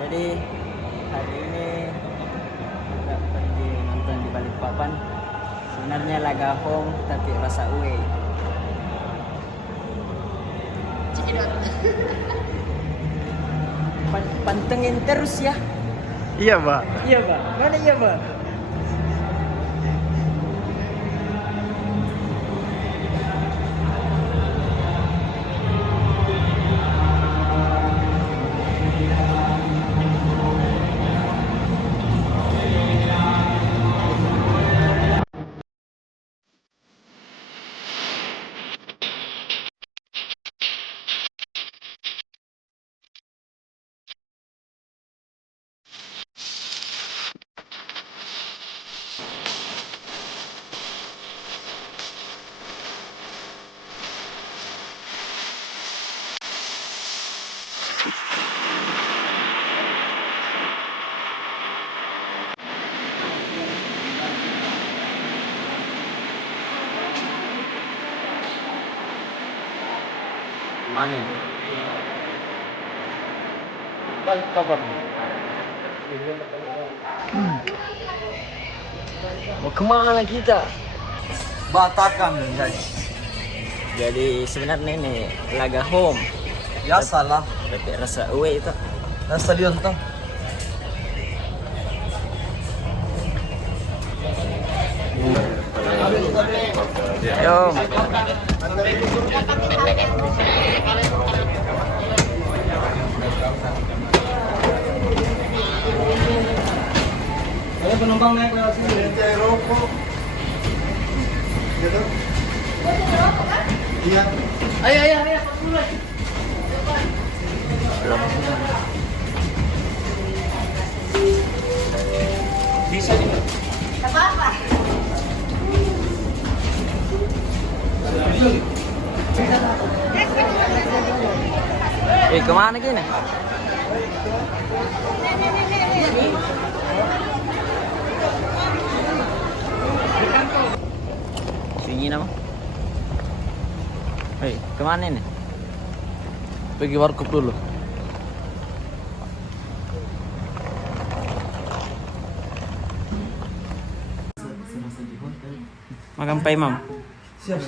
Jadi hari ini kita pergi nonton di Balikpapan. Sebenarnya laga home tapi rasa away. Cekidot. Pantengin terus ya. Iya, Pak. Iya, Pak. Mana iya, Pak? Mana? Balik kabar. Mau kemana kita? Batakan guys. Jadi sebenarnya ini laga home. Ya salah. Tapi rasa away itu. Nah, stadion tuh. Yo. Ada penumpang naik lewat sini. Rokok. Gitu. Iya. Ayo. Bisa juga. Apa-apa. Kemana gini? Sunyi nama. Hei, kemana ini? Pergi warkop dulu. Makan pai mam. Siap.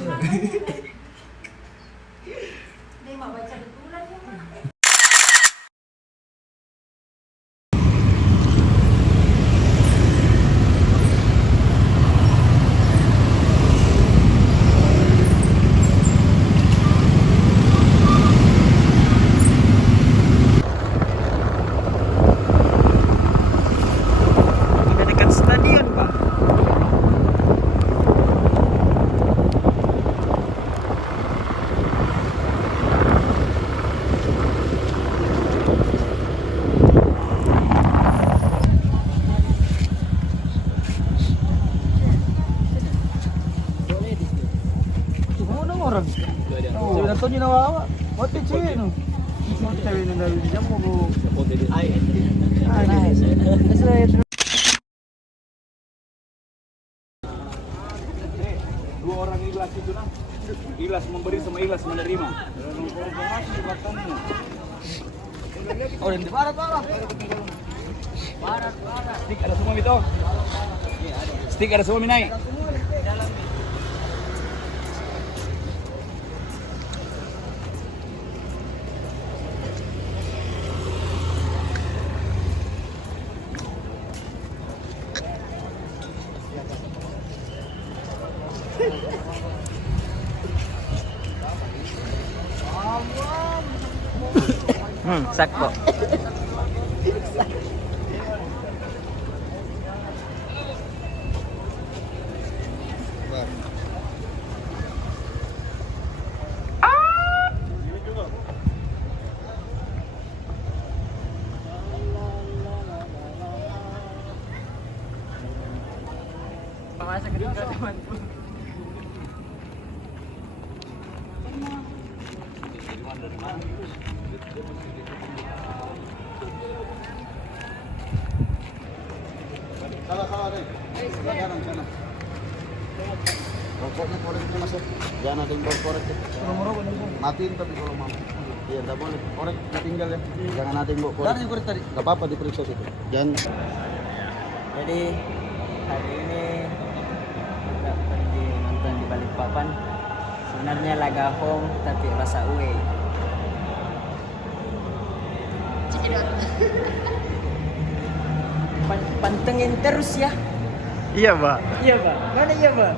Dia mau baca betulan ya. Kita dekat stadion, Pak. Mana orang? Cewek nontonnya nawa. Mati cewek nu. Mau cewek nu dari jam mau bu. Dua orang ikhlas itu nah. Ikhlas memberi sama ikhlas menerima. Informasi di belakangmu. Oh, yang di barat Barat. Stick ada semua itu. Stick ada semua minai. Sakpo. Pemasa kedua temanku. Salah deh. Sebelah kanan sana. Rokoknya korek itu masuk. Jangan ada yang korek. Matiin tapi kalau mau. Iya, nggak boleh. Korek tinggal ya. Jangan ada yang bawa korek. Tadi korek tadi. Nggak apa-apa diperiksa itu. Jangan. Jadi hari ini juga pergi nonton di Balikpapan. Sebenarnya laga home tapi rasa away. Cekidot. Pantengin terus ya. Iya, Pak. Iya, Pak. Mana iya, Pak?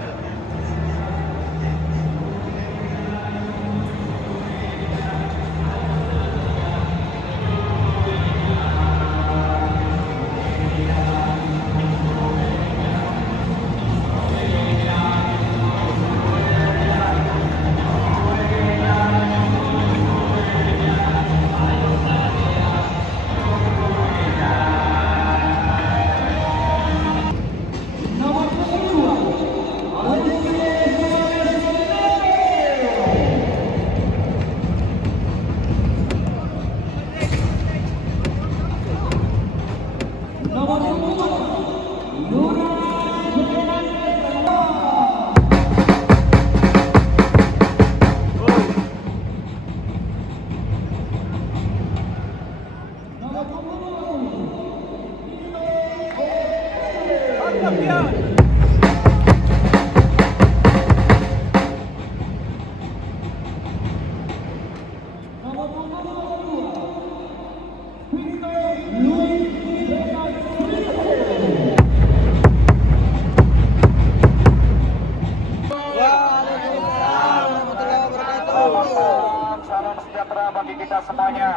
Salam sejahtera bagi kita semuanya.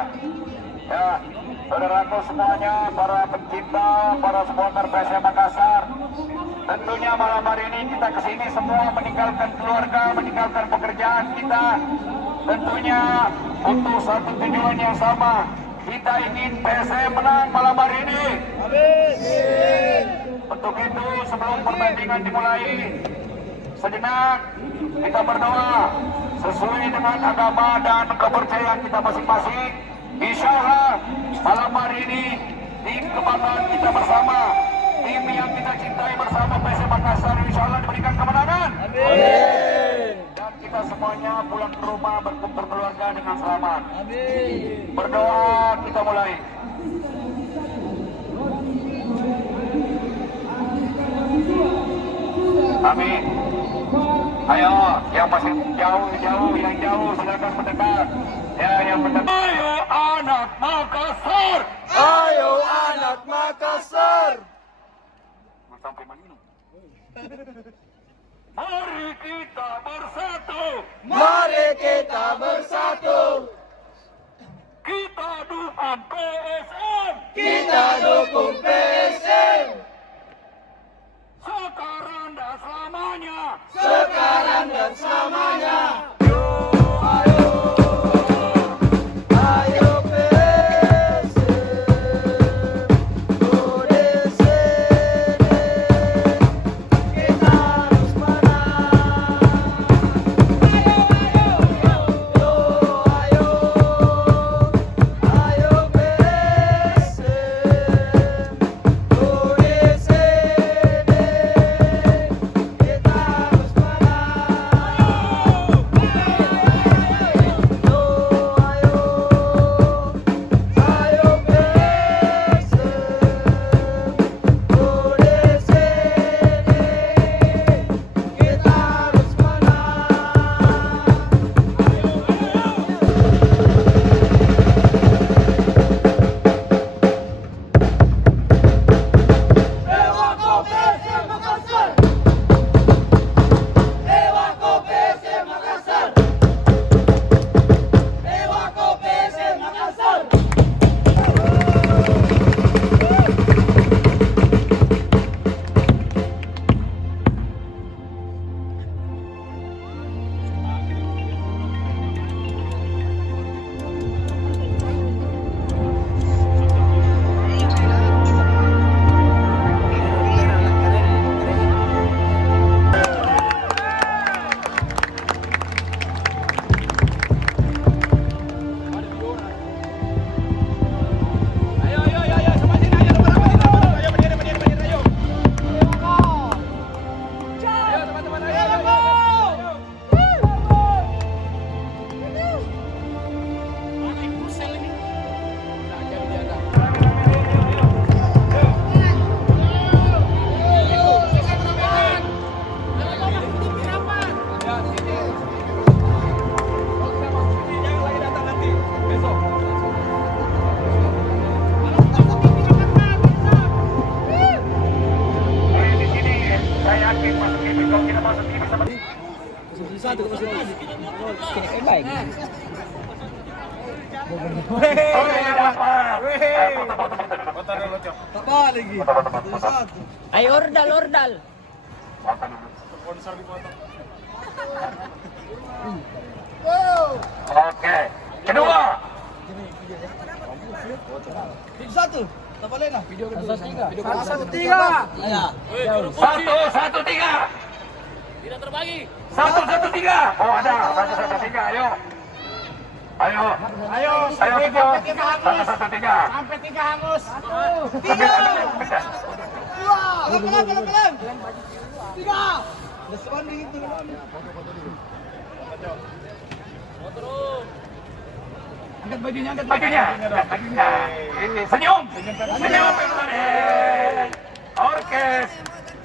Ya, saudaraku semuanya, para pencinta, para supporter PSM Makassar. Tentunya malam hari ini kita kesini semua meninggalkan keluarga, meninggalkan pekerjaan kita. Tentunya untuk satu tujuan yang sama. Kita ingin PSM menang malam hari ini. Untuk itu sebelum pertandingan dimulai, sejenak kita berdoa sesuai dengan agama dan kepercayaan kita masing-masing. Insya Allah malam hari ini tim kebanggaan kita bersama, tim yang kita cintai bersama PSM Makassar, insya Allah diberikan kemenangan. Amin. Dan kita semuanya pulang ke rumah berkumpul keluarga dengan selamat. Amin. Berdoa kita mulai. Amin. Ayo, yang masih jauh, yang jauh silakan mendekat. Ya, yang mendekat. Ayo anak Makassar. Ayo anak Makassar. Sampai mana? Mari kita bersatu. Mari kita bersatu. Kita dukung PSM. Kita dukung PSM. Sekarang dan selamanya. Sekarang dan selamanya. Kayak baik. Ayo ordal. Oke. Kedua. Satu, tiga. Tidak terbagi. Satu, tiga. Oh ada, satu, tiga. Ayo. Kita. Satu, tiga. Sampai 3 hangus. Angkat bajunya. Ini senyum. Orkes.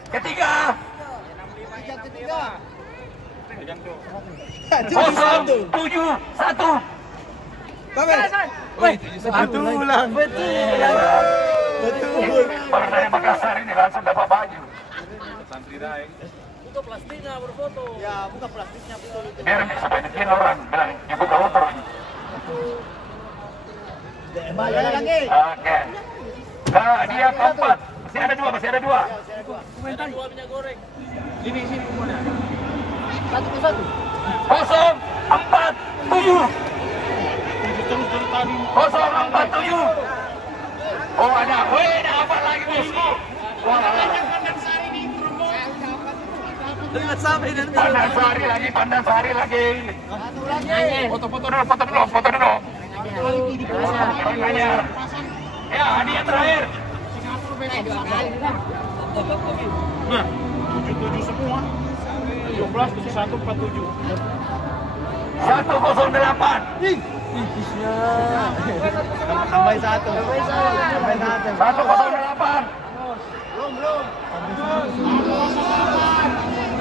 Ketiga. 071. Betul. Baru dari Makassar ini langsung dapat baju. Buka plastiknya berfoto. Ya, buka plastiknya betul. Biar supaya bikin orang bilang dibuka motor. Oke. Nah, dia keempat. Masih ada dua. Ada dua minyak goreng. Sini kumpulnya. 1-1. 047. 047. Oh ada. Ada apa lagi bosku? Pandang sari lagi. Foto dulu. Ya, hadiah terakhir. Nah, 77 semua. 17, 71, 47. 108. Tambah satu. 108. Belum.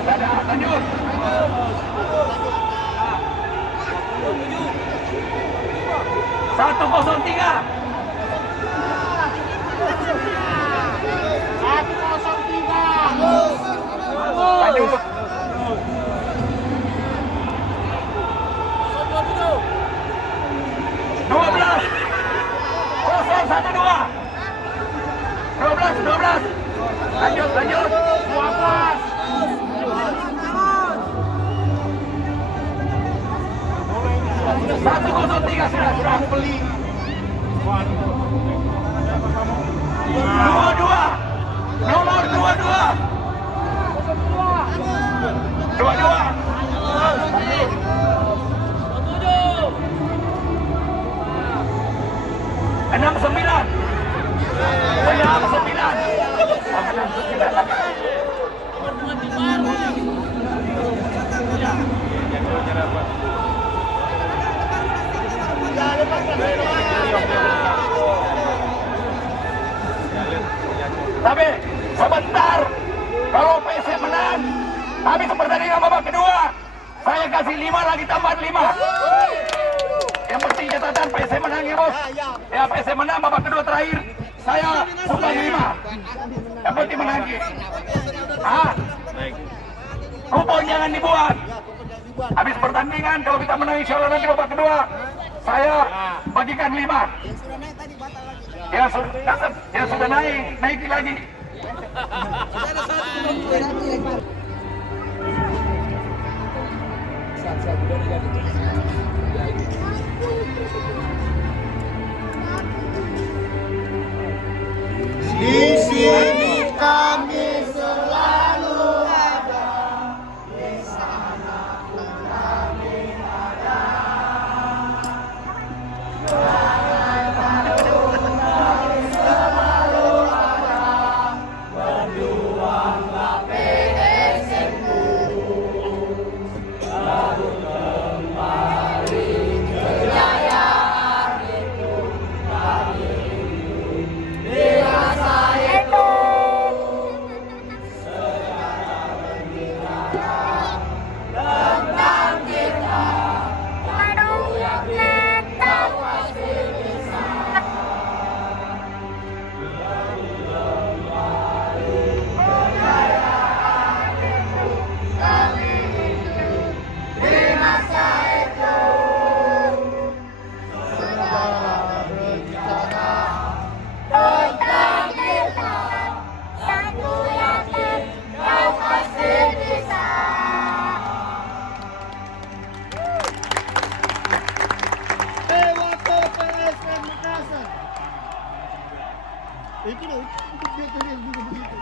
Lanjut. 103. 103. Lanjut. 12. 012. 12. Lanjut. 12. 103 sudah beli. 22. Nomor 22. 69. Tapi sebentar, kalau PC menang, habis pertandingan babak kedua, saya kasih 5 lagi tambahan 5. Yang penting catatan PC menang ya bos. Ya PC menang babak kedua terakhir, saya sumbang 5. Yang penting menang. Kupon jangan dibuat. Habis pertandingan kalau kita menang insya Allah nanti babak kedua, saya bagikan 5. Ya sudah naik lagi. Di sini kami selalu ada. Di sana kami ada. Itu loh, itu dia tadi yang juga begitu.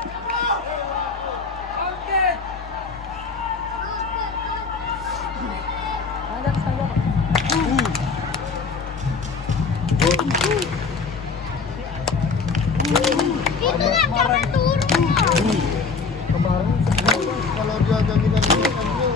Itu kan jangan turun. Kemarin kalau dia jaminan ini kan dia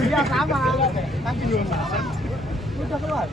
Iya sama. Tapi udah keluar.